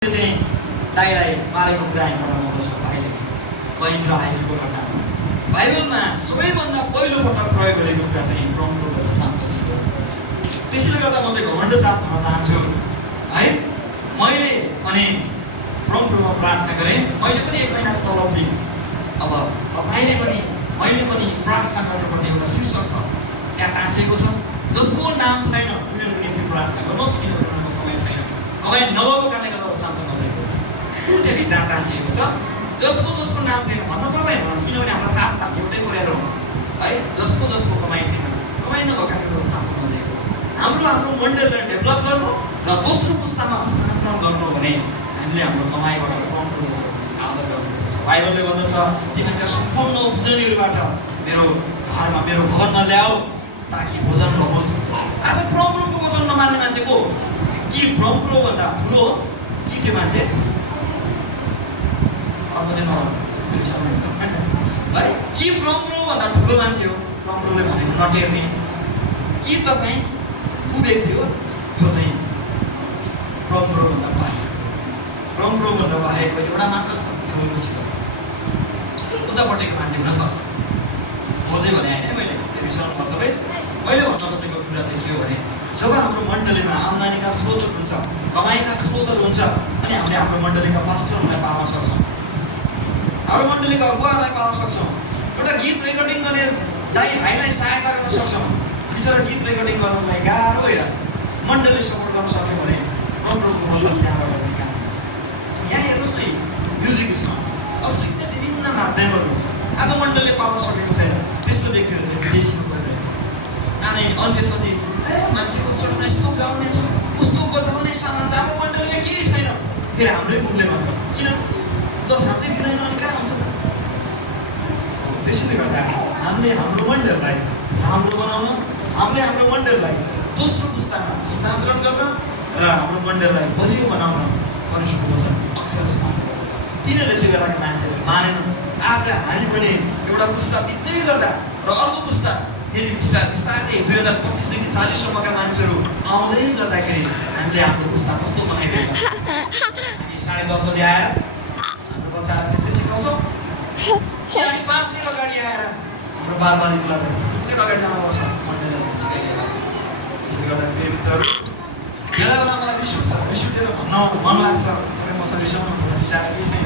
चाहिँ दाइलाई मारेको कुरा हामी बताउँदछौँ भाइले कैन र हाबिलको घटना। बाइबलमा सबैभन्दा पहिलोपटक प्रयोग गरेको कुरा चाहिँ प्रम्प्रो तथा सामसनी हो। त्यसैले गर्दा म चाहिँ घमण्ड साथ भन्न चाहन्छु है, मैले अनि प्रम्प्रोमा प्रार्थना गरेँ, मैले पनि 1 महिनाको तलब दिएँ। अब तपाईँले पनि मैले पनि प्रार्थना गर्नुपर्ने एउटा शीर्षक छ त्यहाँ टाँसेको छ। जसको नाम छैन उनीहरूको निम्ति प्रार्थना गर्नुहोस्, किनभने उनीहरूको कमाइ छैन। कमाइ नभएको कारणले गर्दा शान्त नभएको ऊ त्यो भित्र टाँसिएको छ। जसको नाम छैन भन्नु पर्दैन, किनभने हामीलाई थाहा छ हामी एउटै परिवार हो है। जसको कमाइ छैन, कमाइ नभएको कारणले गर्दा शान्त नभएको हाम्रो मण्डललाई डेभलप गर्नु र दोस्रो पुस्तामा हस्तान्तरण गर्नु भने हामीले हाम्रो कमाइबाट प्रम्प्रो आदर गर्नुपर्छ। बाइबलले भन्दछ तिमीहरूका सम्पूर्ण उब्जनीहरूबाट मेरो घरमा मेरो भवनमा ल्याऊ ताकि भोजन नहोस्। आज प्रम्प्रोको वचन नमान्ने मान्छे को? कि प्रम्प्रो भन्दा ठुलो हो कि त्यो मान्छे है? कि प्रम्प्रो भन्दा ठुलो मान्छे हो प्रम्प्रोले भनेको नटेर्ने, कि तपाईँ ऊ व्यक्ति हो जो चाहिँ प्रम्प्रो भन्दा बाहेक एउटा मात्र छ, त्यो हो रुचि छ। उतापट्टिको मान्छे हुन सक्छ खोजेँ भने होइन। मैले मैले भन्न खोजेको कुरा चाहिँ के हो भने जब हाम्रो मण्डलीमा आम्दानीका स्रोतहरू हुन्छ, कमाइका स्रोतहरू हुन्छ, अनि हामीले हाम्रो मण्डलीका पास्टरहरूलाई पाल्न सक्छौँ, हाम्रो मण्डलीका अगुवाहरूलाई पाल्न सक्छौँ, एउटा गीत रेकर्डिङ गर्ने दाइ भाइलाई सहायता गर्न सक्छौँ। बिचरा गीत रेकर्डिङ गर्नको लागि गाह्रो भइरहेछ, मण्डलीले सपोर्ट गर्न सक्यो भने प्रम्प्रोको वचन त्यहाँबाट पनि काम हुन्छ। यहाँ हेर्नुहोस् न, म्युजिकमा असिक्दै विभिन्न माध्यमहरू हुन्छ। आज मण्डलले पाल्न सकेको छैन, त्यस्तो व्यक्तिहरू चाहिँ विदेशीमा गइरहेको छ। अनि त्यसपछि मान्छेको चढ्न यस्तो गाउने छ, उस्तो बजाउने सामान छ, अब मण्डलीमा केही छैन, फेरि हाम्रै मुखले भन्छ किन दशाम चाहिँ दिँदैन, अनि कहाँ हुन्छ? त्यसैले गर्दा हामीले हाम्रो मण्डललाई राम्रो बनाउन, हामीले हाम्रो मण्डललाई दोस्रो पुस्तामा हस्तान्तरण गर्न र हाम्रो मण्डललाई बलियो बनाउन परमेश्वरको वचन अक्षर मान्नु छ। तिनीहरूले त्यो बेलाका मान्छेहरू मानेनन्। आज हामी पनि एउटा पुस्ता बित्दै गर्दा र अर्को पुस्ता फेरि बिस्तारै 2025देखि 40सम्मका मान्छेहरू आउँदै गर्दाखेरि हामीले हाम्रो पुस्ता कस्तो बनाइरहेको छ। हामी 10:30 बजी आएर हाम्रो बच्चालाई त्यस्तै सिकाउँछौँ, 5 मिनट अगाडि आएर हाम्रो बालबालिकालाई पनि 5 मिनट अगाडि जानुपर्छ मण्डलीले सिकाइरहेका छौँ। त्यसले गर्दा प्रिय मित्रहरू, बेला मलाई रिस उठ्छ, रिस उठेर भन्न मन लाग्छ तपाईँ मसँग रिसाउनुहुन्छ भने रिसाएर केही छैन,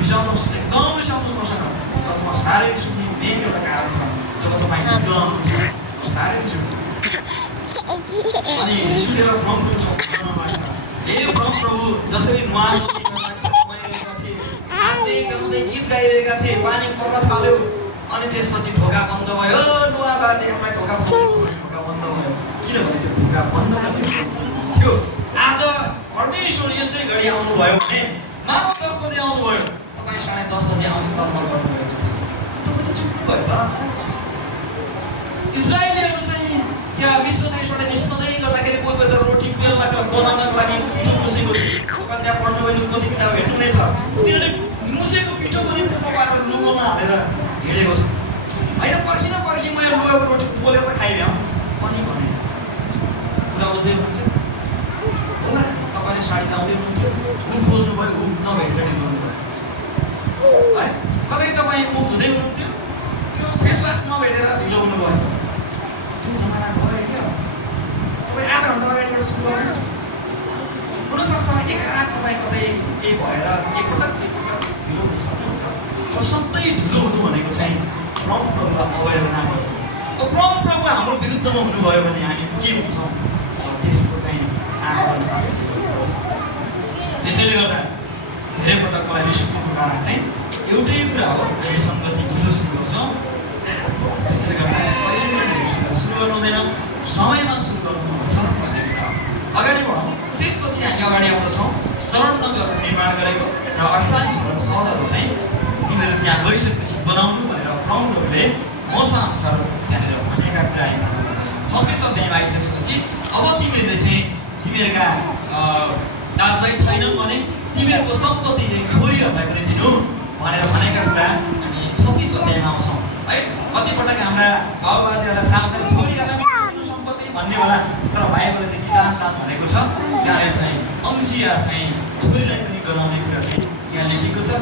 रिसाउनुहोस्, एकदम रिसाउनुहोस् मसँग। तर म साह्रै रिस उठ्ने मेन एउटा कारण छ, जब तपाईँ ढिलो आउनुहुन्छ म साह्रै रिस उठ्छु। अनि रिस उठेर प्रम्प्रो शब्द गर्न लाग्छ, हे प्रभु जसरी नुहाएको गाउँदै गाउँदै गीत गाइरहेका थिए, पानी पर्न थाल्यो, अनि त्यसपछि ढोका बन्द भयो, नुहा बाजे हामीलाई ढोका बन्द भयो, किनभने त्यो ढोका बन्द गर्ने थियो। आज परमेश्वर यसै घडी आउनुभयो भने मानव 10 बजी आउनुभयो, तपाईँ 10:30 बजी आउने तर्म गर्नुभएको थियो, तपाईँ त चुक्नु भयो त। इजरायलीहरू चाहिँ त्यहाँ मिश्र देशबाट निस्कँदै गर्दाखेरि कोही कोही त रोटी बेल्नको बनाउनको लागि पिठो मुसेको थियो। तपाईँ त्यहाँ पढ्नु भने उत्पत्ति किताब हेर्नु नै छ, तिनीहरूले मुसेको पिठो पनि पकाएर लुगामा हालेर हिँडेको छ होइन। पर्खी म यो लुगाको रोटी पोलेर त खाइभ्याउँ पनि भनेन। कुरा बुझ्दै हुनुहुन्छ होला? तपाईँले साडी लाउँदै हुनुहुन्थ्यो, मुख खोज्नुभयो, मुख नभेटेर ढिलो हुनुभयो है। कतै तपाईँ मुख धुँदै हुनुहुन्थ्यो, त्यो फेसवास नभेटेर ढिलो हुनुभयो। त्यो जमाना गयो क्या। तपाईँ आधा घन्टा अगाडिबाट सुरु गर्नुहोस्। हुनसक्छ एकाध तपाईँ कतै केही भएर एकपटक ढिलो हुन सक्नुहुन्छ, तर सधैँ ढिलो हुनु भनेको चाहिँ प्रम्प्रोलाई अवहेलना गर्नु। अब प्रम्प्रो हाम्रो विरुद्धमा हुनुभयो भने हामी के हुन्छौँ? त्यसको चाहिँ आकलन गर्नुहोस्। त्यसैले गर्दा धेरै पटक मलाई रिस उठ्नुको कारण चाहिँ एउटै कुरा हो, हामी सङ्गति ढिलो सुरु गर्छौँ। त्यसैले गर्दा पहिलेदेखि सुरु गर्नु हुँदैन, समयमा सुरु गर्नुपर्छ भन्ने कुरा हो। अगाडि बढौँ। त्यसपछि हामी अगाडि आउँदछौँ शरण नगर निर्माण गरेको र 48वटा सौदाहरू चाहिँ तिमीहरू त्यहाँ गइसकेपछि बनाउनु भनेर प्रम्प्रोले मौसाअनुसार त्यहाँनिर भनेका कुरा हामी बनाउँदछौँ। 36 अध्यायमा आइसकेपछि अब तिमीहरूले चाहिँ तिमीहरूका दाजुभाइ छैनन् भने तिमीहरूको सम्पत्ति चाहिँ छोरीहरूलाई पनि दिनु भनेर भनेका कुरा हामी 36 अध्यायमा आउँछौँ है। कतिपटक हाम्रा बाबुबाजेहरूलाई थाहा पनि छोरीहरूलाई सम्पत्ति भन्ने होला, तर बाइबलले चाहिँ गीतानुसार भनेको छ त्यहाँनिर चाहिँ अंशिया चाहिँ छोरीलाई पनि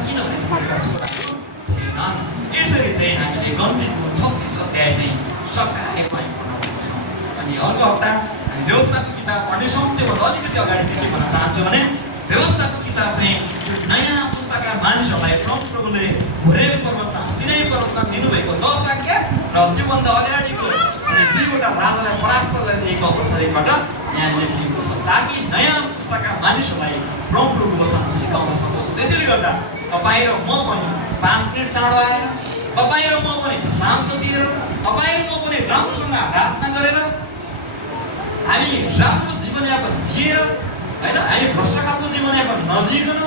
किनभने तपाईँका छोराहरू थिएनन्। यसरी चाहिँ हामीले गन्तीको 26 अध्याय चाहिँ सकाएको हामी पढ्न सक्छौँ। अनि अर्को हप्ता हामी व्यवस्थाको किताब पढ्नेछौँ। त्योभन्दा अलिकति अगाडि चाहिँ के भन्न चाहन्छु भने व्यवस्थाको किताब चाहिँ त्यो नयाँ पुस्ताका मानिसहरूलाई प्रभुले होरेब पर्वतमा सिनै पर्वतमा दिनुभएको 10 आज्ञा र त्योभन्दा अगाडिको दुईवटा राजालाई परास्त गरिदिएको अवस्थाबाट यहाँ लेखिएको छ, ताकि नयाँ पुस्ताका मानिसहरूलाई प्रभुको वचन सिकाउन सकोस्। त्यसैले गर्दा तपाईँ र म पनि 5 मिनट चाँडो आएर, तपाईँ र म पनि दशांश दिएर, तपाईँ र म पनि राम्रोसँग आराधना गरेर, हामी राम्रो जीवनयापन जिएर, होइन, हामी भ्रष्टकाको जीवनयापन नजिकन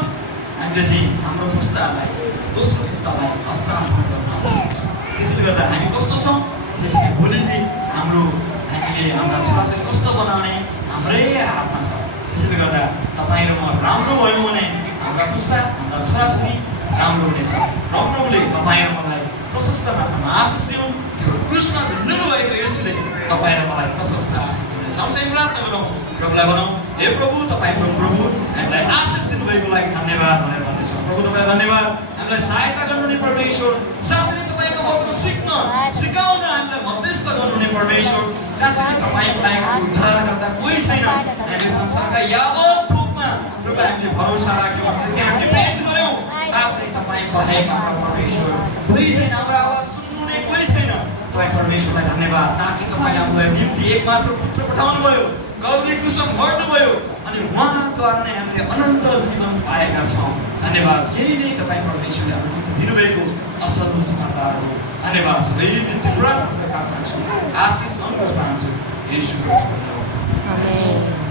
हामीले चाहिँ हाम्रो पुस्तालाई, दोस्रो पुस्तालाई हस्तान्तरण गर्न आवश्यक छ। त्यसैले गर्दा हामी कस्तो छौँ, त्यसैले भोलिले हामीले हाम्रा छोराछोरी कस्तो बनाउने हाम्रै हातमा छ। त्यसैले गर्दा तपाईँ र म राम्रो भयौँ भने हाम्रा पुस्ता, हाम्रा छोराछोरी राम्रो हुनेछ। र प्रभुले तपाईँ र मलाई प्रशस्त मात्रामा आशिष दिउन्। त्यो क्रुसमा झुन्डिनु भएको यसुले तपाईँ र मलाई प्रशस्त आशिष दिनेछ। हम चाहिँ प्रार्थना गरौँ, प्रभुलाई भनौँ, हे प्रभु, तपाईँ प्रभु हामीलाई आशिष दिनुभएको लागि धन्यवाद भनेर भन्नेछौँ। प्रभु तपाईँलाई धन्यवाद, हामीलाई सहायता गर्नुहुने परमेश्वर, साथै तपाईँको वचन सिक्न सिकाउन हामीलाई मध्यस्थ गर्नुहुने परमेश्वर, साथै तपाईँको लागि उद्धार गर्दा कोही छैन। हामीले संसारका यावत थोकमा प्रभु हामीले भरोसा राख्यौँ, त्यहाँ हामीले पेन्ट गऱ्यौँ, तापनि तपाईँ बाहेक हाम्रा परमेश्वर कोही छैन, हाम्रो आवाज सुन्नुहुने कोही छैन। तपाईँ परमेश्वरलाई धन्यवाद, ताकि तपाईँले हामीलाई निम्ति एकमात्र पुत्र पठाउनुभयो, कल्वरी क्रुसमा मर्नुभयो, अनि उहाँद्वारा नै हामीले अनन्त जीवन पाएका छौँ। धन्यवाद, यही नै तपाईँ परमेश्वरले हाम्रो निम्ति दिनुभएको असल समाचार हो। धन्यवाद, सबै निम्ति प्रार्थना गर्छु, आशिष अनुग्रह चाहन्छु, येशूको नाममा। आमेन।